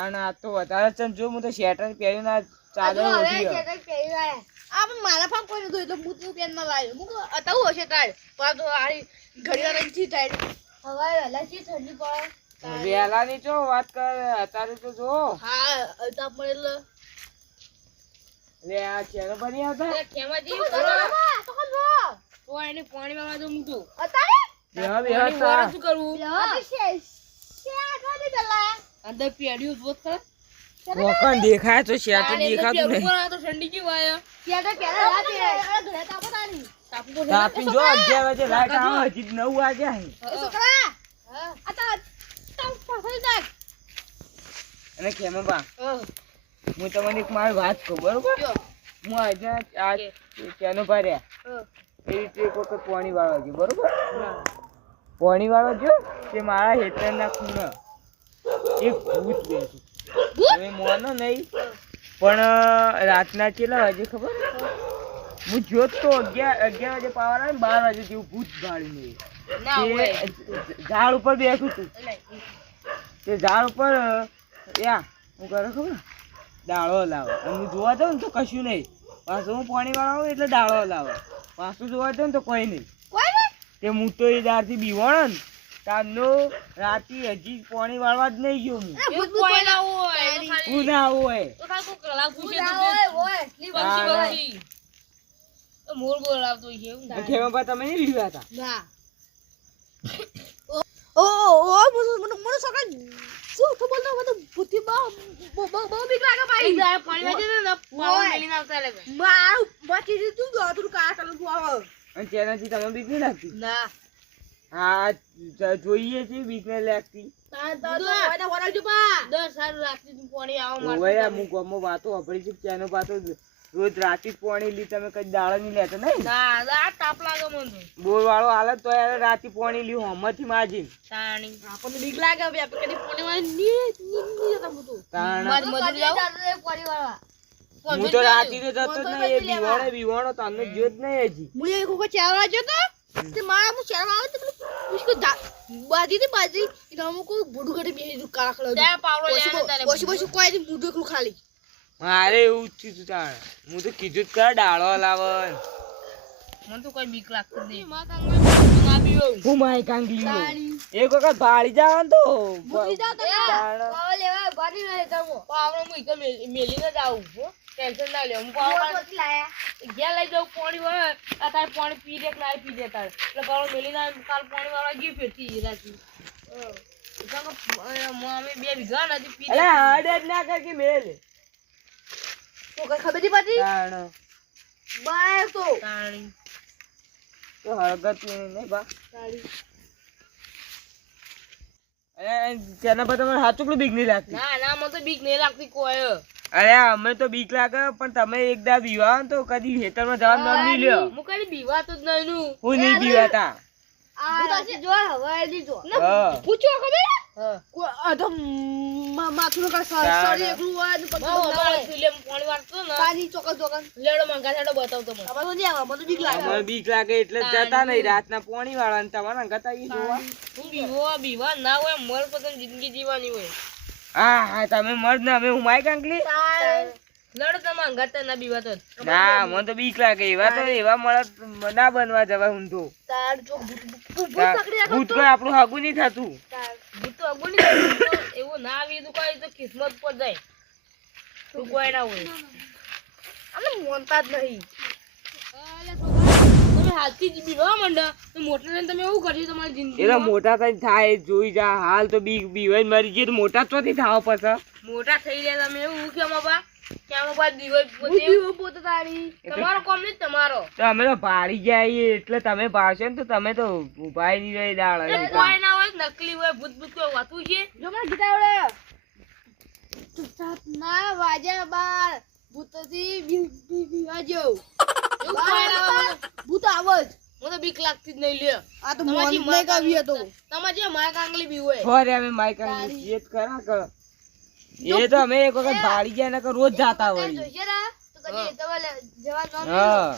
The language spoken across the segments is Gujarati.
તાણ આ તો વધારે છે જો હું તો શેટર પહેર્યું ના ચાદર ઓઢી આ પણ મારા ફામ કોઈ નતું એટલે હું તું પેન માં લાવ્યો હું અતાવું હશે તાર પણ તો આરી ઘડિયાળ નથી તાર હવે વેલાથી ઠંડી પડે વેલાની જો વાત કર અત્યારે તો જો હા અતાપ મળે લે આ ચેરો બની આવતા એટલે ખેમાજી કરો તો કોણ જો તો એને પાણી માં વાજો મૂકું અતારે બેહ બેહ શું કરવું અંદર પેડિયું જોત કરે કોકણ દેખાય તો શેટર દેખાતું નહીં તો ઠંડી કેવું આયા શેટર પહેલા રાતે ઘરે તાપો તાની તાપો તો તાપી જો 11 વાગે લાઈટ આવે હજી 9 વાગ્યા હે છોકરા હા આ તાપ પાછળ નાખ અને કેમ બા હું તમને એક મારી વાત કહું બરોબર હું આજે આ કેનો ભર્યા એ રીતે એક વખત પાણી વાળો છે બરોબર પાણી વાળો જો તે મારા હેતરના ખૂણા એક ભૂત બેઠું તમે મોનો નહીં પણ રાતના કેટલા વાગે ખબર હું જોત તો 11 વાગે પાવર આવે ને 12 વાગે જેવું ભૂત ગાડી ઝાડ ઉપર બેઠું તું તે ઝાડ ઉપર યા હું કરે ખબર ડાળો લાવે અને હું જોવા જાઉં ને તો કશું નહીં પાછું હું પાણી વાળો આવું એટલે ડાળો લાવે પાછું જોવા જાઉં ને તો કોઈ નહીં તે હું તો એ દારથી બીવાણો ને તારનો રાતી હજી પાણી વાળવા જ નહીં ગયો હું હું ના આવું હોય ખેમાબા તમે નહીં લીધા હતા ઓ મને સકા શું તો બોલતો મને બુદ્ધિ બહુ બીક લાગે ભાઈ પાણી વાજે ને પાવર મેલીને આવતા લાગે મારું બાકી તું જો તું કા ચાલુ તું આવ અને તેનાથી તમે બીક નહીં લાગતી ના હા જોઈએ છે બીક નહીં લાગતી હું ગમો વાતો વાપરી છું ત્યાંનો પાછો રોજ રાતે પાણી લી તમે કઈ દાડા નહીં લેતા નહીં તાપ લાગે મને બોર વાળો હાલત તો રાતે પાણી લ્યું હમથી માજી આપણને બીક લાગે હવે આપણે કદી પાણી માં ની જતા હું તો હું તો રાતે તો જતો જ નહીં એ બીવાણો તમને જો જ નહીં હજી હું એક વખત ચાર વાગ્યો તો તે મારા હું ચાર વાગ્યો તો उसको बाजी इनामों को बुडू गटे बेही काला खड़ा दे पावलो ले बोसी કોઈ દી મુડો એકલું ખાલી મારે એવું થયું તાણ હું તો કીધું જ કર ડાળો લાવન મને તો કોઈ બીક લાગતી નહીં હું માય કાંગલી એક વખત ભાળી જાવ તો મુકી જાવ તો પાવલો લેવા ગાડી ન લેતા હું પાવલો હું એક મેલી ન જાઉં હો ટેન્શન ના લે હું પાવલો લાયા ગયા લઈ જાઉં પાણી વાળા આ તાર પાણી પી દે કે ના પી દે તાર એટલે પાવલો મેલી ના કાલ પાણી વાળા ગઈ ફેરતી રાતી અમે 2 વીઘા નથી પી અરે હાડે ના કર કે મેલ તો કઈ ખબર નહીં પડી તાણ બાય તો તાણી તો હરગત નહીં બા તાણી અરે તેના પર તમને હાચુકલું બીક નહીં લાગતી ના મને તો બીક નહીં લાગતી કોઈ અરે અમે તો બીક લાગે પણ તમે એકદા બીવા તો કદી ખેતરમાં જવાનું નામ નહીં લ્યો હું કદી બીવા તો જ નહીં નું હું નહીં બીવાતા જો હવે દીજો પૂછો ખબર આ તો માથું કા સરી એકલું હોય ને પછી ફિલ્મ પાણી વાળતો ને પાણી ચોકસ લેડો મંગા છાડો બતાવતો મને આ તો નહીં આવે મને બીક લાગે અમે બીક લાગે એટલે જતા નહીં રાતના પાણી વાળા ને તમારા ગતા ઈ જોવા હું બીવા ના હોય મર પતન જિંદગી જીવાની હોય હા તમે મર્દ ને અમે હું માય કાંગલી લડ તમા ગતા ના બીવા તો ના મને તો બીક લાગે એવા મળત ના બનવા જવાય હું તો તાર જો ભૂત પકડી ભૂત કોઈ આપણું હાગું નહીં થતું ભૂત તો હાગું નહીં થતું એવું ના આવી તો કોઈ તો કિસ્મત પર જાય તું કોઈ ના હોય અમે મોનતા જ નહીં તમે હાલથી જ બીવા મંડ્યા તો મોટા ને તમે એવું કર્યું તમારી જિંદગી એલા મોટા થાય જોઈ જા હાલ તો બીવાઈ મરી ગઈ તો મોટા ચોથી થાવ પછી મોટા થઈ જાય તમે એવું કેમ બાબા કેમ બાબા દીવો પોતે તારી તમારો કોમ નહીં તમારો તો અમે તો ભાડી જાય એટલે તમે ભાવશો ને તો તમે તો ઉભાઈ નહીં રહી દાળ કોઈ ના હોય નકલી હોય ભૂત કોઈ વાતું છે જો મને ગીતાવડે ના વાજા બાર ભૂતથી બીવાજો ભૂત આવજ મને બીક લાગતી જ નહીં લે આ તો મોન નહીં કાવી હતો તમારે માય કાંગલી બી હોય ફરે અમે માય કાંગલી ચેત કરા કર એ તો અમે એક વખત ભાડી જાય ને રોજ જાતા હોય હા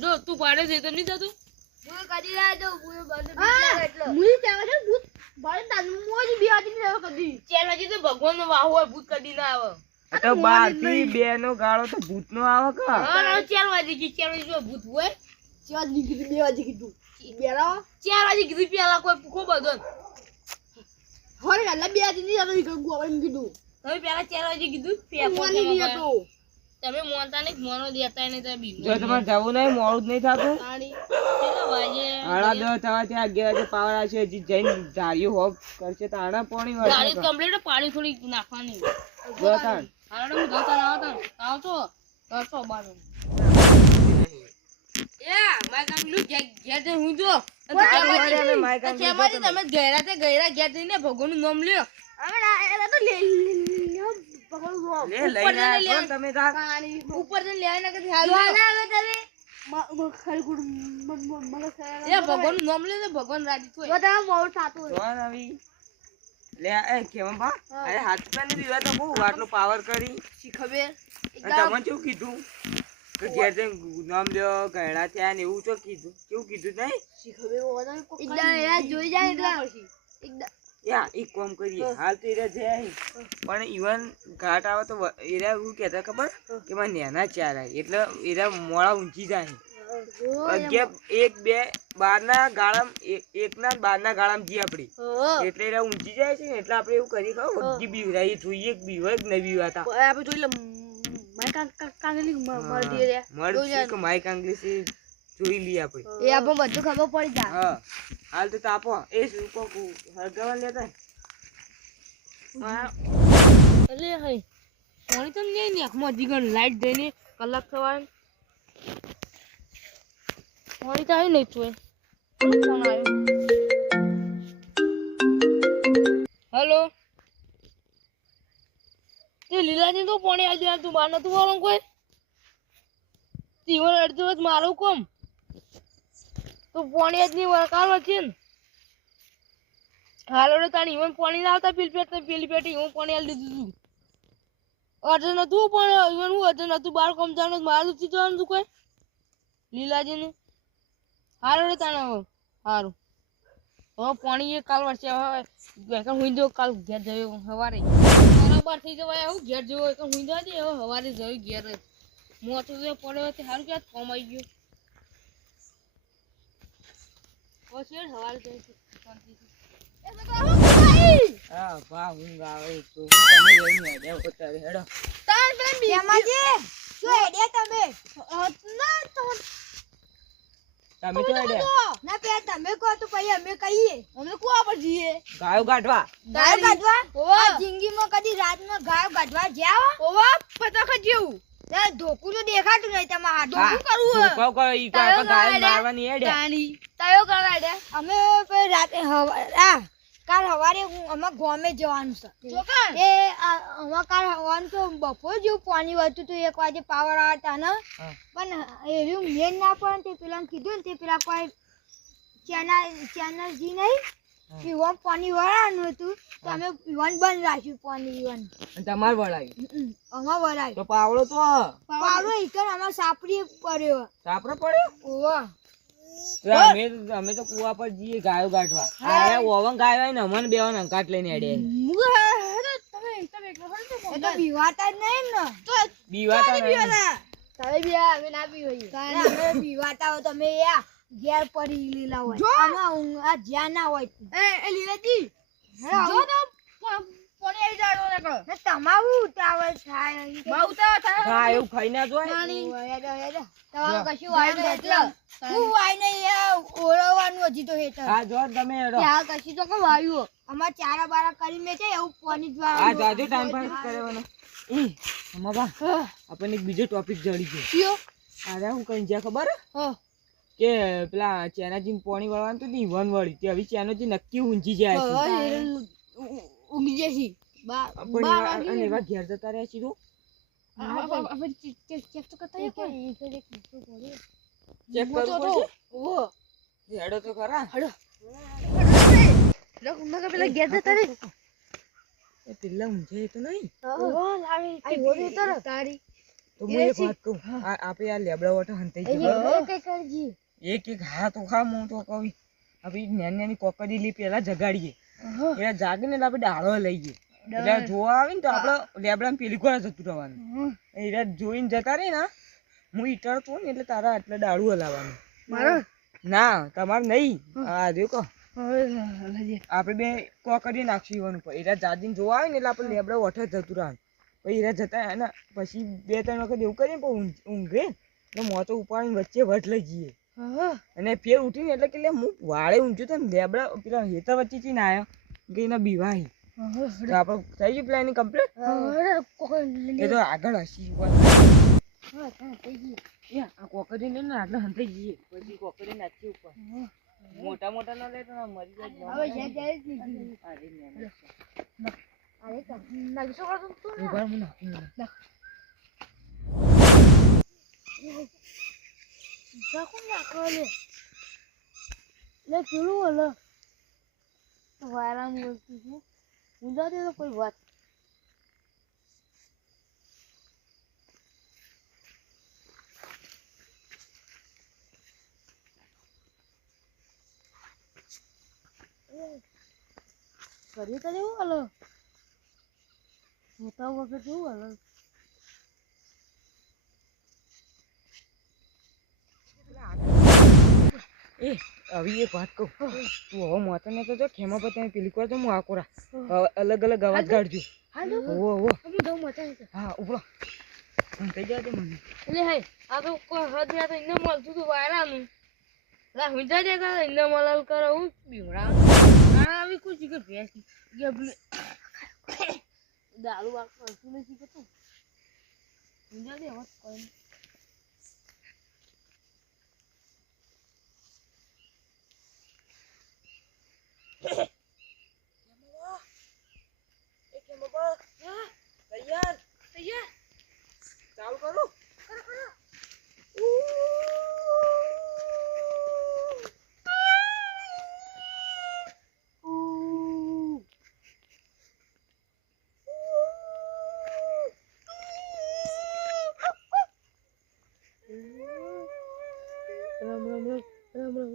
જો તું પાડે છે તો નહીં જતું જો કદી ના જો બંધ એટલે મુઈ ચાલે છે ભૂત ભાઈ તાન મોજ બી આતી ન કદી ચાલ વાજી તો ભગવાનનો વાહો હોય ભૂત કદી ના આવે આ તો 12 થી 2 નો ગાળો તો ભૂતનો આવે કે હા 4 વાગે કી 4 વાગે જો ભૂત હોય 4 વાગે કીધું 2 વાગે કીધું બેરા 4 વાગે કીધું પેલા કોઈ પૂખો બધો હોરે ગાલા 2 વાગે ની આવે ગોવાળીને કીધું તમે પેલા 4 વાગે કીધું પેપો તમે મોનતા ને મોનો દેતા ને તો બી જો તમારે જવું નહીં મોડું જ નહીં થાતું કેટલા વાગે આડા 10 થવા ત્યાં 11 વાગે પાવર આવશે હજી જઈને ધાર્યું હોપ કરશે તો આડા પાણી ગાડી વળશે કમ્પ્લીટ પાણી થોડી નાખવાની જો તાણ હારડો હું જોતા આવતો કરતો બાર એ માય કામલું ઘેર જઈ હું જો તમે ગયરા ઘેર જઈને ભગવાનનું નામ લ્યો અમે તો લે લઈને આવ્યા તમે તાર ઉપર જઈને લેવા ના કે હાલ તમે એ ભગવાનનું નામ લે તો ભગવાન રાજી થાય બધા મોર થાતું જોન આવી લે એ કેમ બા અરે હાથ પર ની દીવા તો બહુ આટલો પાવર કરી શી ખબર તમને શું કીધું કે ઘેર જઈને નામ લ્યો ગયડા થયા ને એવું તો કીધું કેવું કીધું નહીં શી ખબર એકદમ યાર જોઈ જાય એટલે એકદમ યા એક કામ કરીએ હાલ તો એરા જાય પણ ઈવન ઘાટ આવે તો એરા એવું કહેતા ખબર કે માં નેના ચાર આવે એટલે એરા મોડા ઊંચી જાય 11 1 2 12 ના ગાળામ એકના 12 ના ગાળામ જી આપડી એટલે એરા ઊંચી જાય છે એટલે આપણે એવું કરી કહો બધી બીવરાઈ જોઈએ એક બીવ એક ન બીવાતા આપણે જોઈ લે માય કાંગલી મર દે રે મર કે માય કાંગલી છે જોઈ લઈએ આપણે એ આપણે બધું ખબર પડી જાય હા હાલ તો તાપો એ સુકો હરગાવા લેતા અલે હઈ પાણી તો નહીં આંખમાં જીગણ લાઈટ દઈને કલાક થવા પાણી તો આવી નહીં તું ફોન આવ્યો હેલો તે લીલાજી તો પાણી આવી જાય તું બહાર નતું વાળું કોઈ જીવન અડધો જ મારું કોમ તો પાણી જ નહીં વળકાર વચ્ચે ને હાલો તાણી ઈવન પાણી ના આવતા પેલી પેટી હું પાણી આલી દીધું અર્જન નતું પણ ઈવન હું અર્જન નતું બાર કોમ જવાનું મારું થી જવાનું તું કોઈ લીલાજી ને હારો તાણે હારું હવે પાણી કાલ વર્ષે હવે હું જો કાલ ઘેર જયો સવારે બરાબર થઈ જવાય હું ઘેર જયો હું જવા દે હવે સવારે જયો ઘેર મોટું જો પડ્યો તે સારું ક્યાં કોમ આવી ગયું પછી સવારે જઈ હા બા ઊંઘ આવે તો તમે લઈને આવ્યા ઉતારે હેડો તાર પેલા બીમાજી શું હેડે તમે ના તો તમે તો હેડ્યા ના પે તમે કહો તો પછી અમે કહીએ અમે કો પર જઈએ ગાયો કાઢવા આ જિંદગીમાં કદી રાતમાં ગાયો કાઢવા જાવ ઓવા પતક જેવું તે ધોકું તો દેખાતું નહીં તમાર ધોકું કરવું કહો કહો ઈ ગાય મારવાની હેડ્યા તાણી તયો કરવા દે અમે પછી રાતે કાલ સવારે અમે ગામે જવાનું છે એ અમે કાલ સવારે તો બપોર જેવું પાણી વળતું હતું 1 વાગે પાવર આવતા ને પણ એવું મેન ના પણ તે પેલા કીધું ને તે પેલા કોઈ ચેનલ જી નહીં પીવાનું પાણી વળવાનું હતું તો અમે પીવાનું બંધ રાખ્યું પાણી પીવાનું તમાર વળાયું અમાર વળાયું તો પાવડો તો પાવડો ઈકન અમાર સાપડી પડ્યો સાપરો પડ્યો ઓવા અમે તો કુવા પર જઈએ ગાયો કાઢવા અરે ઓવન ગાયો હોય ને અમને બેવાન અંકાટ લઈને હેડે એ તો બીવાતા જ નહીં ને તો બીવાતા નહીં તમે બી અમે ના પીવી અમે બીવાતા હો તમે યા ઘેર પડી લીલા હોય આમાં આ જ્યાં ના હોય એ લીલાજી જો તો પાણી આવી જાય ને તમારું ઉતાવળ થાય બહુ ઉતાવળ થાય હા એવું ખાઈ ના જોય તમારું કશું વાય નહીં એટલે હું વાય નહીં ઓળવાનું હજી તો હેઠળ હા જો તમે હેડો ત્યાં કશું તો કે વાયુ અમાર ચારા બારા કરી મે છે એવું પાણી જ આ જાજુ ટાઈમ પાસ કરવાનો અમાબા આપણને એક બીજો ટોપિક જડી ગયો કયો અરે હું કઈ જા ખબર હા કે પેલા ચેનાજી પાણી વળવાનું તો ની વન વળી તે હવે ચેનાજી નક્કી ઊંચી જાય છે ઊંઘી જશે અને એવા ઘેર જતા રહ્યા છીએ ચેક તો કરતા ચેક કરવું પડશે ઓ હેડો તો ખરા હડો મગર પેલા ઘેર જતા રે એ પેલા ઊંચે તો નહીં ઓ લાગે આ ઓરે તો તારી તો હું એક વાત કહું આપણે આ લેબડા વાટે હંતાઈ ગયો કઈ કરજી એક હા તો ખા હું તો કહું આપણે નાની નાની કોકડી લી પેલા જગાડીએ એ જાગે ને આપણે ડાળો લઈએ એટલે જોવા આવે ને તો આપણે લેબડામાં પેલી કોરા જતું રહેવાનું એટલે જોઈને જતા રહી ને હું ઈટરતો ને એટલે તારા આટલા દાડું હલાવવાનું મારો ના તમારે નહીં આ જો કહો આપણે બે કોકડી નાખશું ઉપર એરા જાદીને જોવા આવે ને એટલે આપણે લેબડા ઓઠે જતું રહેવાનું પછી એરા જતા ને પછી 2-3 વખત એવું કરીએ પણ ઊંઘે એટલે મોતો ઉપાડીને વચ્ચે વટ લઈ જઈએ અને ફેર ઉઠીને એટલે કે હું વાળે ઊંચું તો ને લેબડા પેલા હેતર વચ્ચેથી ના આવ્યો કે એના બીવાહી તો આપણે થઈ ગયું પ્લાનિંગ કમ્પ્લીટ એ તો આગળ હસી આ કોકરી ને આગળ હંતાઈ જઈએ પછી કોકરી નાખી ઉપર મોટા મોટા ના લે તો મરી જાય કોઈ વાત કરી તો એવું હાલો મોટા વખત એવું હાલો એ હવે એક વાત કહું તું હવે મોતો ને તો જો ખેમા પર તમે પેલી વાર તો હું આકોરા અલગ અલગ અવાજ કાઢજો હા ઉભરો થઈ જાય મને એટલે હે આ તો કોઈ હદ ના તો ઇન્ને મળતું તું વાયરાનું લા હુંજા દેતા ઇન્ને મળલ કરો હું બીવડા આ આવી કોઈ ચીક ભેસ કે દારૂ વાક કરતું નથી કે તું હુંજા દે વાત કોઈ તૈયાર તૈયાર ચાલુ કરું રામ રામ રામ રામ રામ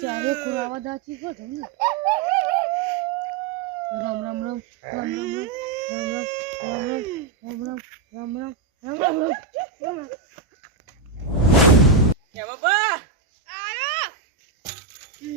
ચારે ખુરાવા દાચી ગયો તમને રામ રામ રામ રામ રામ રામ રામ રામ રામ રામ રામ રામ રામ રામ રામ કે બાબા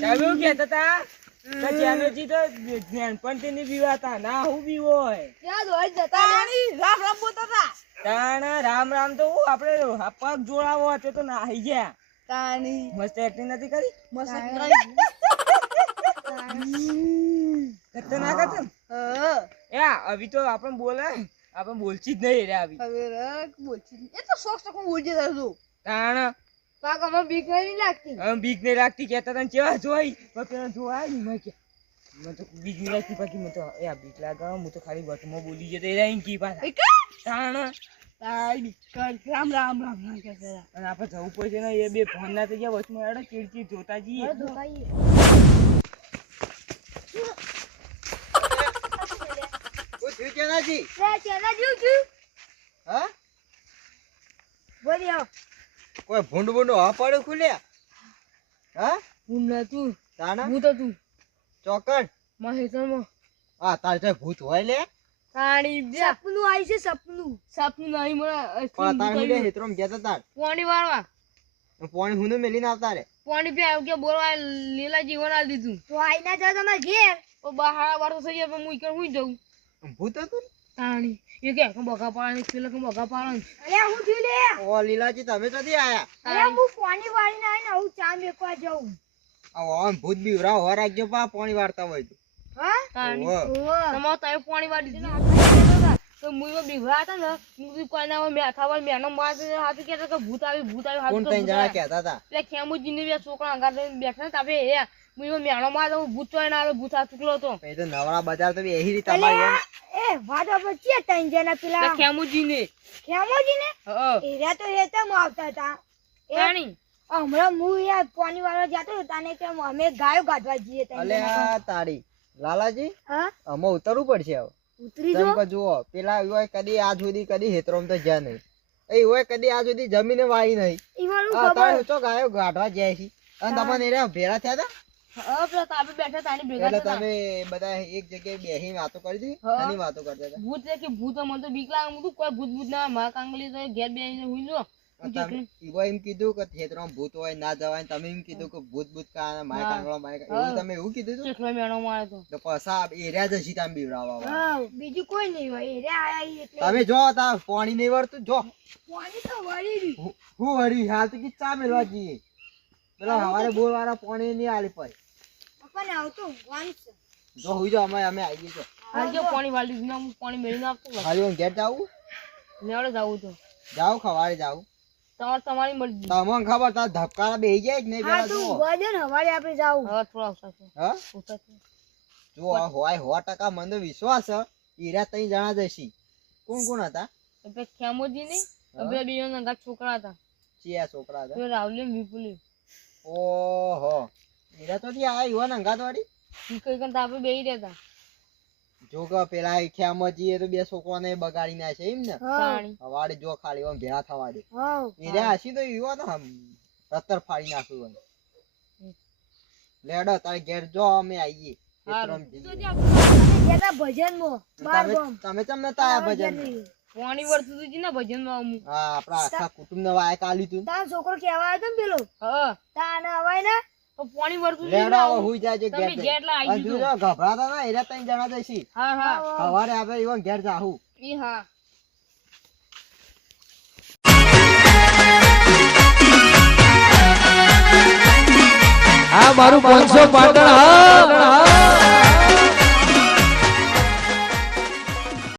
ચાલુ કેતા તા તો ચાલોજી તો જ્ઞાનપણ ની બીવાતા ના હું બીવો હોય ક્યાં દોડ જતા રામ રામ બોલતા હતા તાણા રામ રામ તો આપણે પગ જોડાવો હતો તો નાહી ગયા તાણી મસ્ત એક્ટિંગ નથી કરી મસ્ત ખતરનાક હતું યા અભી તો આપણે બોલાય આપણે બોલતી જ નહીં રે અભી હવે બોલતી એ તો 100% બોલજે તારું તાણા પાક અમે બીક નહીં લાગતી બીક નહીં લાગતી કેતા તને કેવા જોઈ પણ પેલા જોવાય નહીં મેં કે મને તો બીક નહીં લાગતી પછી મને તો એ બીક લાગે હું તો ખાલી વટમાં બોલી જતો એ ઇંકી પાછા તાણા રામ રામ રામ રામ કે અને આપણે જવું પડશે ને એ બે ફોન ના થઈ ગયા વચમાં એડે ચીડચીડ જોતા જઈએ કોઈ ભૂંડ ભૂંડ હા પડે ખુલ્યા હા હું નતું તાણા ભૂત હતું ચોકડ મહેસરમાં હા તારે તો ભૂત હોય લે પાણી સપનું આવી છે સપનું નહીં મને પણ તારે હું લે હેતરોમ જતા તાર પાણી વાળવા પાણી હું મેલીને આવતા રે પાણી પી આવ્યું કે બોલવા લીલા જીવન આલી દીધું તો આઈ ના જાવ તમાર ઘેર ઓ બહાર વાળો થઈ જાય પણ હું ઈકર હું જઉં ભૂત હતું તાણી એ કે બગા પાણી પેલા કે બગા પાણી અરે હું થયું લે ઓ લીલાજી તમે નથી આયા અરે હું પાણી વાળીને આવીને હું ચા મેકવા જાઉં આમ ભૂત બીવરા હો રાખજો પા પાણી વાળતા હોય તો હા તાણી તમાર તારે પાણી વાળી દીધું તો મુઈ બીવરા હતા ને મુઈ કોઈ ના મેઠા વાળ મેનો માર હાથે કે ભૂત આવી કોણ તઈ જણા કહેતા હતા એટલે ખેમુજી ને બે છોકરા અંગાર બેઠા ને તાપે એ મુઈ મેનો માર ભૂત ચોય ના ભૂત આ ચૂકલો તો એ તો નવરા બજાર તો એહી રી તમારી એ વાડા પછી તઈ જણા પેલા ખેમુજી ને ખેમોજી ને હા એરા તો હેતમ આવતા હતા તાણી હમણાં હું યાર પાણી વાળવા જતો હતો તાને કે અમે ગાયો ગાધવા જઈએ ત્રણ અલે જણા. આ તારી લાલાજી હા આમાં ઉતરવું પડશે હવે ઉતરી જેમ જો કે જુઓ પેલા હોય કદી આજ સુધી કદી હેતરોમ તો જ્યાં નહીં એ હોય કદી આજ સુધી જમીને વાઈ નહીં ઈ વાળું આ તારે ખબર તો ગાયો ગાઢવા જાય છે અને તમને એરા ભેળા થયા હતા હા પેલા તાપે બેઠા તાની ભેગા એટલે થતા. તમે બધા એક જગ્યાએ બેસી વાતો કરી હતી હા. એની વાતો કરતા હતા ભૂત છે કે ભૂત મને તો બીક લાગે. હું તો કોઈ ભૂત ભૂત ના મારા કાંગલી તો ઘેર બેસીને હુઈ જો. તમે ઈવો એમ કીધું કે ખેતરમાં ભૂત હોય ના જવાય તમે એમ કીધું કે ભૂત ભૂત કા માય હા. કાંગળો માય હા. એવું તમે એવું કીધું તું કેટલો મેણો મારે તો તો પાછા એરિયા જ હશે તમે બીવડાવવા વાળા. હા બીજું કોઈ નહીં હોય એ રે આયા ઈ એટલે તમે જો તા પાણી નહીં વળતું જો પાણી તો વળી રહ્યું. હું વળી હાલ તો કે ચા મેલવા જઈએ પેલા હવારે બોર વાળા પાણી નહીં આલી પડે પપ્પાને આવતું ઊંઘવાનું છે. જો હુઈ જો અમે આવીએ છો હાલ જો પાણી વાળી દીધું ને હું પાણી મેળીને આપતો ને. ખાલી હું ઘેર જાવું લેવડે જાવું તો જાવ ખવારે જાવ તમારી મરજી. તમને ખબર તાર ધબકારા બેહી જાય જ નહીં હા પેલા તું જુઓ ઊંઘવા દે ને હવારે આપણે જાવું. હવે થોડા ઓછા છે. હા ઓછા છે. જો આ હોય 100% મને તો વિશ્વાસ છે ઈરા ત્રણ જણા જશી કોણ કોણ હતા એ પેલા ખેમોજી નહીં પેલા બે જણા નંગા છોકરા હતા. ચિયા છોકરા હતા પેલા રાવલી ને વિપુલી. ઓહો ઈરા તો થી આયા યુવાન અંગાત વાળી ઈ કઈ કઈ તાપે બેહી રહેતા. જો કે પેલા ખ્યામજી એ તો બે છોકરાને બગાડી નાખે એમ ને હા પાણી. હવારે જો ખાલી આમ ભેળા થવા દે હા ઈરા હસી તો યુવા તો રત્તર ફાડી નાખ્યું લેડો તારે ઘેર જો અમે આવીએ હારું. અમે ગયા તા ભજનમાં બાર ગામ. તમે ચમ નતા આયા ભજન પાણી વળતું હતું ને ભજનમાં અમુક. હા આપડા આખા કુટુંબ ને વાય કાલી તું તારો છોકરો કહેવા આવ્યો તો ને પેલો હા તાને અવાય ને તો પાણી વળતું હતું લેડો ને હવે આવું. હુઈ જાજો તમે ઘેર ઘેર એટલે આવી હજુ જજો. જો ગભરાતા ના એરા ત્રણ જણા જઈશી હા હા સવારે આપણે ઈવન ઘેર જાહુ ઈ હા. આ મારું 500 પાટણ હા